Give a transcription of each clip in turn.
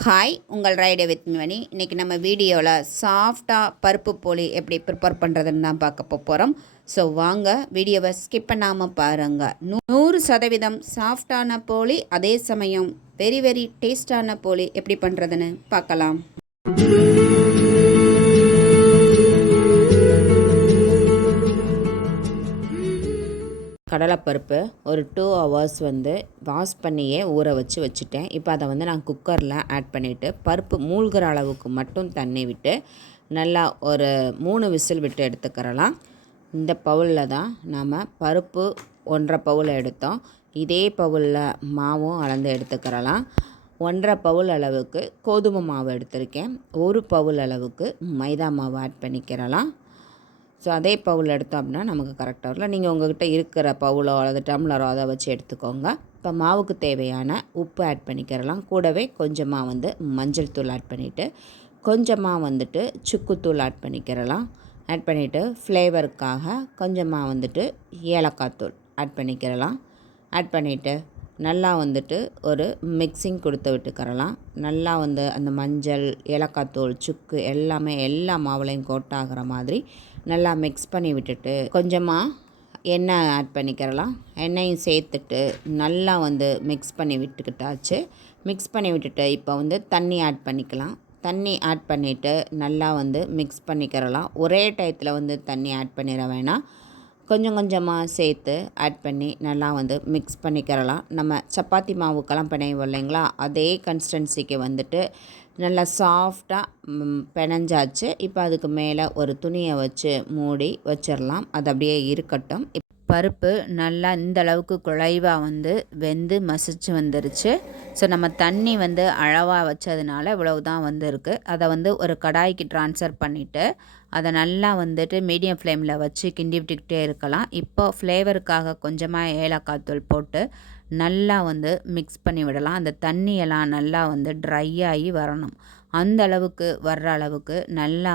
Hi, உங்கள் ride with மணி. இன்றைக்கி நம்ம வீடியோவில் சாஃப்டாக பருப்பு போலி எப்படி ப்ரிப்பேர் பண்ணுறதுன்னு தான் பார்க்க போகிறோம். ஸோ வாங்க வீடியோவை ஸ்கிப் பண்ணாமல் பாருங்கள். 100% சாஃப்டான போலி, அதே சமயம் வெரி வெரி டேஸ்டான போலி எப்படி பண்ணுறதுன்னு பார்க்கலாம். கடலைப்பருப்பு ஒரு 2 hours வாஷ் பண்ணியே ஊற வச்சுட்டேன். இப்போ அதை நான் குக்கரில் ஆட் பண்ணிவிட்டு பருப்பு மூழ்கிற அளவுக்கு மட்டும் தண்ணி விட்டு நல்லா ஒரு 3 விசில் விட்டு எடுத்துக்கிறலாம். இந்த பவுலில் தான் நாம் பருப்பு 1.5 பவுல் எடுத்தோம். இதே பவுலில் மாவும் அளந்து எடுத்துக்கிறலாம். 1.5 பவுல் அளவுக்கு கோதுமை மாவு எடுத்திருக்கேன். 1 பவுல் அளவுக்கு மைதா மாவு ஆட் பண்ணிக்கிறலாம். ஸோ அதே பவுல் எடுத்தோம் அப்படின்னா நமக்கு கரெக்டாக வரல. நீங்கள் உங்கள்கிட்ட இருக்கிற பவுலோ அல்லது டம்ளரோ அதை வச்சு எடுத்துக்கோங்க. இப்போ மாவுக்கு தேவையான உப்பு ஆட் பண்ணிக்கிறலாம். கூடவே கொஞ்சமாக மஞ்சள் தூள் ஆட் பண்ணிவிட்டு கொஞ்சமாக சுக்குத்தூள் ஆட் பண்ணிக்கிறலாம். ஆட் பண்ணிவிட்டு ஃப்ளேவருக்காக கொஞ்சமாக ஏலக்காய் தூள் ஆட் பண்ணிக்கிறலாம். ஆட் பண்ணிவிட்டு நல்லா ஒரு மிக்சிங் கொடுத்து விட்டுக்கிறலாம். நல்லா அந்த மஞ்சள், ஏலக்காய் தூள், சுக்கு எல்லாமே எல்லா மாவுலையும் கோட்டாகிற மாதிரி நல்லா மிக்ஸ் பண்ணி விட்டுட்டு கொஞ்சமாக எண்ணெய் ஆட் பண்ணிக்கிறலாம். எண்ணெயும் சேர்த்துட்டு நல்லா மிக்ஸ் பண்ணி விட்டுக்கிட்டாச்சு. மிக்ஸ் பண்ணி விட்டுட்டு இப்போ தண்ணி ஆட் பண்ணிக்கலாம். தண்ணி ஆட் பண்ணிவிட்டு நல்லா மிக்ஸ் பண்ணிக்கிறலாம். ஒரே டயத்தில் தண்ணி ஆட் பண்ணிட வேணாம். கொஞ்சம் கொஞ்சமாக சேர்த்து ஆட் பண்ணி நல்லா மிக்ஸ் பண்ணிக்கிறலாம். நம்ம சப்பாத்தி மாவுக்கெல்லாம் பிணைவோம் இல்லைங்களா, அதே கன்சிஸ்டன்சிக்கு நல்லா சாஃப்டாக பிணைஞ்சாச்சு. இப்போ அதுக்கு மேலே ஒரு துணியை வச்சு மூடி வச்சிடலாம். அது அப்படியே இருக்கட்டும். பருப்பு நல்லா இந்த அளவுக்கு குழைவாக வெந்து மசிச்சு வந்துருச்சு. ஸோ நம்ம தண்ணி அளவாக வச்சதுனால இவ்வளவு தான் இருக்குது. அதை ஒரு கடாய்க்கு ட்ரான்ஸ்ஃபர் பண்ணிவிட்டு அதை நல்லா மீடியம் ஃப்ளேமில் வச்சு கிண்டி விட்டுக்கிட்டே இருக்கலாம். இப்போ ஃப்ளேவருக்காக கொஞ்சமாக ஏலக்காய் தூள் போட்டு நல்லா மிக்ஸ் பண்ணி விடலாம். அந்த தண்ணியெல்லாம் நல்லா ட்ரை ஆகி வரணும். அந்த அளவுக்கு வர்ற அளவுக்கு நல்லா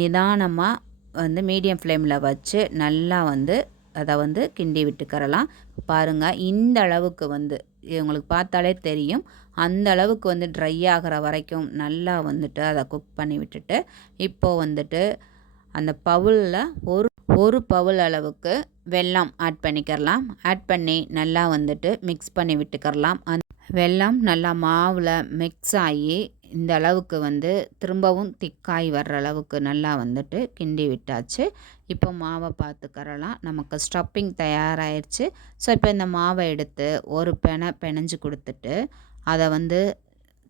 நிதானமாக மீடியம் ஃப்ளேமில் வச்சு நல்லா அதை கிண்டி விட்டுக்கிறலாம். பாருங்கள், இந்த அளவுக்கு உங்களுக்கு பார்த்தாலே தெரியும். அந்த அளவுக்கு ட்ரை ஆகிற வரைக்கும் நல்லா அதை குக் பண்ணி விட்டுட்டு இப்போது அந்த பவுலில் ஒரு பவுல் அளவுக்கு வெல்லம் ஆட் பண்ணிக்கிறலாம். ஆட் பண்ணி நல்லா மிக்ஸ் பண்ணி விட்டுக்கிறலாம். அந்த வெல்லம் நல்லா மாவில் மிக்ஸ் ஆகி இந்த அளவுக்கு திரும்பவும் திக்காய் வர்ற அளவுக்கு நல்லா கிண்டி விட்டாச்சு. இப்போ மாவை பார்த்துக்கிறலாம். நமக்கு ஸ்டப்பிங் தயாராகிடுச்சு. ஸோ இப்போ இந்த மாவை எடுத்து ஒரு பிணைஞ்சு கொடுத்துட்டு அதை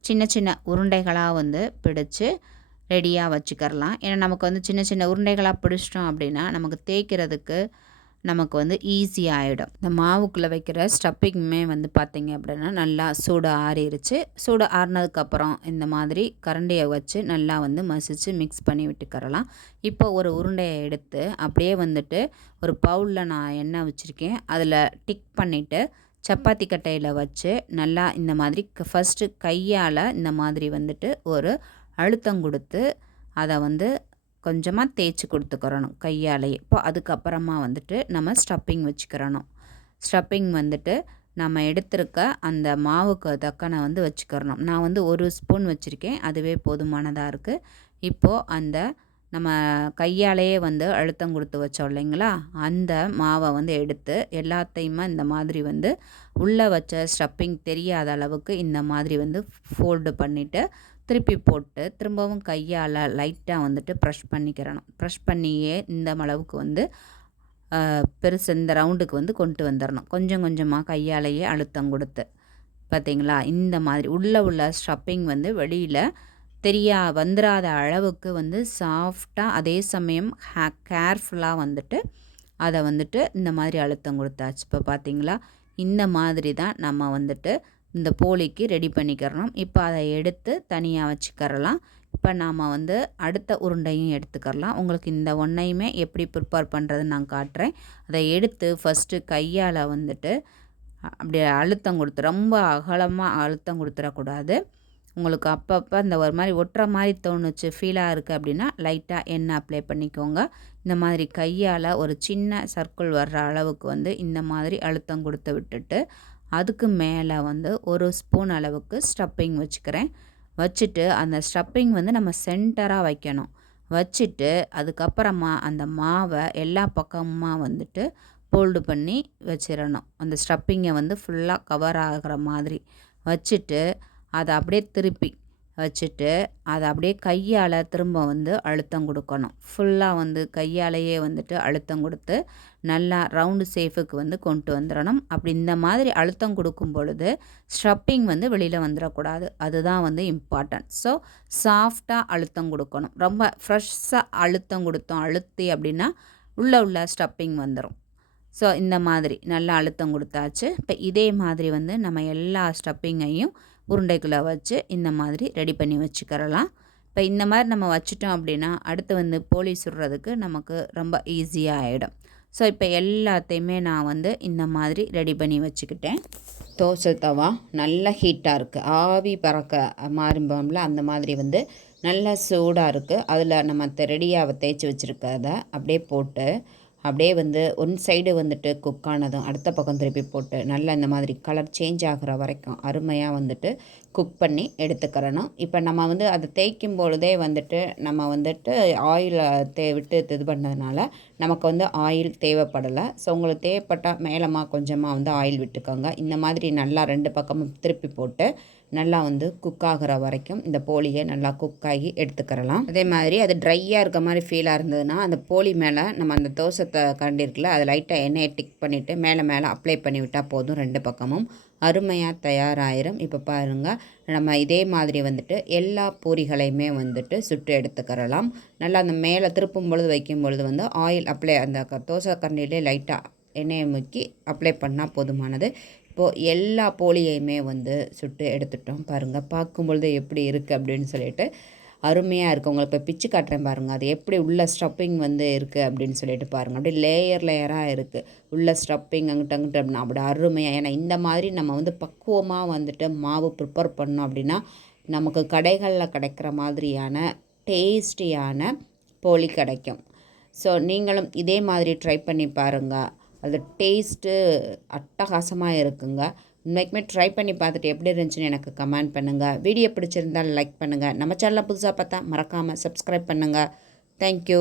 சின்ன சின்ன உருண்டைகளாக பிடிச்சி ரெடியாக வச்சுக்கிறலாம். ஏன்னா நமக்கு சின்ன சின்ன உருண்டைகளாக பிடிச்சிட்டோம் அப்படின்னா நமக்கு தேய்க்கிறதுக்கு நமக்கு ஈஸி ஆகிடும். இந்த மாவுக்குள்ளே வைக்கிற ஸ்டப்பிங்குமே பார்த்திங்க அப்படின்னா நல்லா சூடு ஆறிடுச்சு. சூடு ஆறினதுக்கப்புறம் இந்த மாதிரி கரண்டியை வச்சு நல்லா மசிச்சு மிக்ஸ் பண்ணி விட்டுக்கிறலாம். இப்போ ஒரு உருண்டையை எடுத்து அப்படியே ஒரு பவுலில் நான் எண்ணெய் வச்சுருக்கேன். அதில் டிக் பண்ணிவிட்டு சப்பாத்தி கட்டையில் வச்சு நல்லா இந்த மாதிரி ஃபஸ்ட்டு கையால் இந்த மாதிரி ஒரு அழுத்தம் கொடுத்து அதை கொஞ்சமாக தேய்ச்சி கொடுத்துக்கிறணும் கையாலேயே. இப்போ அதுக்கப்புறமா நம்ம ஸ்டப்பிங் வச்சுக்கிறணும். ஸ்டப்பிங் நம்ம எடுத்திருக்க அந்த மாவுக்கு தக்கனை வச்சுக்கிறணும். நான் 1 ஸ்பூன் வச்சுருக்கேன், அதுவே போதுமானதாக இருக்குது. இப்போது அந்த நம்ம கையாலேயே அழுத்தம் கொடுத்து வச்சோம் இல்லைங்களா, அந்த மாவை எடுத்து எல்லாத்தையுமே இந்த மாதிரி உள்ளே வச்ச ஸ்டப்பிங் தெரியாத அளவுக்கு இந்த மாதிரி ஃபோல்டு பண்ணிவிட்டு திருப்பி போட்டு திரும்பவும் கையால் லைட்டாக ப்ரெஷ் பண்ணிக்கிறணும். ப்ரெஷ் பண்ணியே இந்த அளவுக்கு பெருசு இந்த ரவுண்டுக்கு கொண்டு வந்துடணும். கொஞ்சம் கொஞ்சமாக கையாலேயே அழுத்தம் கொடுத்து பார்த்திங்களா, இந்த மாதிரி உள்ள ஸ்டப்பிங் வெளியில் வந்துடாத அளவுக்கு சாஃப்டாக, அதே சமயம் கேர்ஃபுல்லாக அதை இந்த மாதிரி அழுத்தம் கொடுத்தாச்சு. இப்போ பார்த்திங்களா, இந்த மாதிரி தான் நம்ம இந்த போலிக்கு ரெடி பண்ணிக்கிறணும். இப்போ அதை எடுத்து தனியாக வச்சுக்கிறலாம். இப்போ நாம் அடுத்த உருண்டையும் எடுத்துக்கிறலாம். உங்களுக்கு இந்த ஒன்றையுமே எப்படி ப்ரிப்பேர் பண்ணுறதுன்னு நான் காட்டுறேன். அதை எடுத்து ஃபஸ்ட்டு கையால் அப்படியே அழுத்தம் கொடுத்து, ரொம்ப அகலமாக அழுத்தம் கொடுத்துடக்கூடாது. உங்களுக்கு அப்பப்போ இந்த ஒரு மாதிரி ஒட்டுற மாதிரி தோணுச்சு, ஃபீலாக இருக்குது அப்படின்னா லைட்டாக எண்ணெய் அப்ளை பண்ணிக்கோங்க. இந்த மாதிரி கையால் ஒரு சின்ன சர்க்கிள் வர்ற அளவுக்கு இந்த மாதிரி அழுத்தம் கொடுத்து விட்டுட்டு அதுக்கு மேலே வந்து ஒரு ஸ்பூன் அளவுக்கு ஸ்டப்பிங் வச்சுக்கிறேன். வச்சுட்டு அந்த ஸ்டப்பிங் வந்து நம்ம சென்டராக வைக்கணும். வச்சுட்டு அதுக்கப்புறமா அந்த மாவை எல்லா பக்கமுமா வந்துட்டு ஃபோல்டு பண்ணி வச்சிடணும். அந்த ஸ்டப்பிங்கை வந்து ஃபுல்லாக கவர் ஆகிற மாதிரி வச்சுட்டு அதை அப்படியே திருப்பி வச்சுட்டு அதை அப்படியே கையால் திரும்ப வந்து அழுத்தம் கொடுக்கணும். ஃபுல்லாக வந்து கையாலேயே வந்துட்டு அழுத்தம் கொடுத்து நல்லா ரவுண்டு ஷேஃபுக்கு வந்து கொண்டு வந்துடணும். அப்படி இந்த மாதிரி அழுத்தம் கொடுக்கும் பொழுது ஸ்டப்பிங் வந்து வெளியில் வந்துடக்கூடாது. அதுதான் வந்து இம்பார்ட்டன்ட். ஸோ சாஃப்டாக அழுத்தம் கொடுக்கணும். ரொம்ப ஃப்ரெஷ்ஷாக அழுத்தம் கொடுத்தோம் அழுத்தி அப்படின்னா உள்ள ஸ்டப்பிங் வந்துடும். ஸோ இந்த மாதிரி நல்லா அழுத்தம் கொடுத்தாச்சு. இப்போ இதே மாதிரி வந்து நம்ம எல்லா ஸ்டப்பிங்கையும் உருண்டைக்குள்ளே வச்சு இந்த மாதிரி ரெடி பண்ணி வச்சுக்கிறலாம். இப்போ இந்த மாதிரி நம்ம வச்சுட்டோம் அப்படின்னா அடுத்து வந்து போலி சுடுறதுக்கு நமக்கு ரொம்ப ஈஸியாக ஆகிடும். ஸோ இப்போ எல்லாத்தையுமே நான் வந்து இந்த மாதிரி ரெடி பண்ணி வச்சுக்கிட்டேன். தோசை தவா நல்லா ஹீட்டாக இருக்குது, ஆவி பறக்க மாறும்போம்ல அந்த மாதிரி வந்து நல்லா சூடாக இருக்குது. அதில் நம்ம ரெடியாக தேய்ச்சி வச்சுருக்கிறத அப்படியே போட்டு அப்படியே வந்து ஒன் சைடு வந்துட்டு குக் ஆனதும் அடுத்த பக்கம் திருப்பி போட்டு நல்லா இந்த மாதிரி கலர் சேஞ்ச் ஆகிற வரைக்கும் அருமையாக வந்துட்டு குக் பண்ணி எடுத்துக்கிறணும். இப்போ நம்ம வந்து அதை தேய்க்கும் பொழுதே வந்துட்டு நம்ம வந்துட்டு ஆயிலை விட்டு இது பண்ணதுனால நமக்கு வந்து ஆயில் தேவைப்படலை. ஸோ உங்களுக்கு தேவைப்பட்டால் மேலமாக கொஞ்சமாக வந்து ஆயில் விட்டுக்கோங்க. இந்த மாதிரி நல்லா 2 பக்கமும் திருப்பி போட்டு நல்லா வந்து குக் ஆகிற வரைக்கும் இந்த போலியை நல்லா குக் ஆகி எடுத்துக்கிறலாம். அதே மாதிரி அது ட்ரையாக இருக்க மாதிரி ஃபீலாக இருந்ததுன்னா அந்த போலி மேலே நம்ம அந்த தோசை கரண்டி இருக்குல்ல அதை லைட்டாக எண்ணெயை டிக் பண்ணிவிட்டு மேலே அப்ளை பண்ணி விட்டால் போதும். 2 பக்கமும் அருமையாக தயாராகிடும். இப்போ பாருங்கள், நம்ம இதே மாதிரி வந்துட்டு எல்லா பூரிகளையுமே வந்துட்டு சுட்டு எடுத்துக்கிறலாம். நல்லா அந்த மேலே திருப்பும் பொழுது வைக்கும் பொழுது வந்து ஆயில் அப்ளை அந்த தோசை கரண்டிலே லைட்டாக எண்ணெயை முக்கி அப்ளை பண்ணால் போதுமானது. இப்போது எல்லா போலியையுமே வந்து சுட்டு எடுத்துட்டோம். பாருங்கள், பார்க்கும்பொழுது எப்படி இருக்குது அப்படின்னு சொல்லிட்டு அருமையாக இருக்குது. உங்களுக்கு இப்போ பிச்சு காட்டுறேன் பாருங்கள், அது எப்படி உள்ள ஸ்டப்பிங் வந்து இருக்குது அப்படின்னு சொல்லிட்டு பாருங்கள். அப்படியே லேயராக இருக்குது உள்ள ஸ்டப்பிங் அங்கிட்ட அப்படின்னா அப்படி அருமையாக. ஏன்னா இந்த மாதிரி நம்ம வந்து பக்குவமாக வந்துட்டு மாவு ப்ரிப்பேர் பண்ணோம் அப்படின்னா நமக்கு கடைகளில் கிடைக்கிற மாதிரியான டேஸ்டியான போலி கிடைக்கும். ஸோ நீங்களும் இதே மாதிரி ட்ரை பண்ணி பாருங்கள். அது டேஸ்ட்டு அட்டகாசமாக இருக்குங்க. உண்மைக்குமே ட்ரை பண்ணி பார்த்துட்டு எப்படி இருந்துச்சுன்னு எனக்கு கமெண்ட் பண்ணுங்கள். வீடியோ பிடிச்சிருந்தால் லைக் பண்ணுங்கள். நம்ம சேனலை புதுசாக பார்த்தா மறக்காமல் சப்ஸ்கிரைப் பண்ணுங்கள். தேங்க்யூ.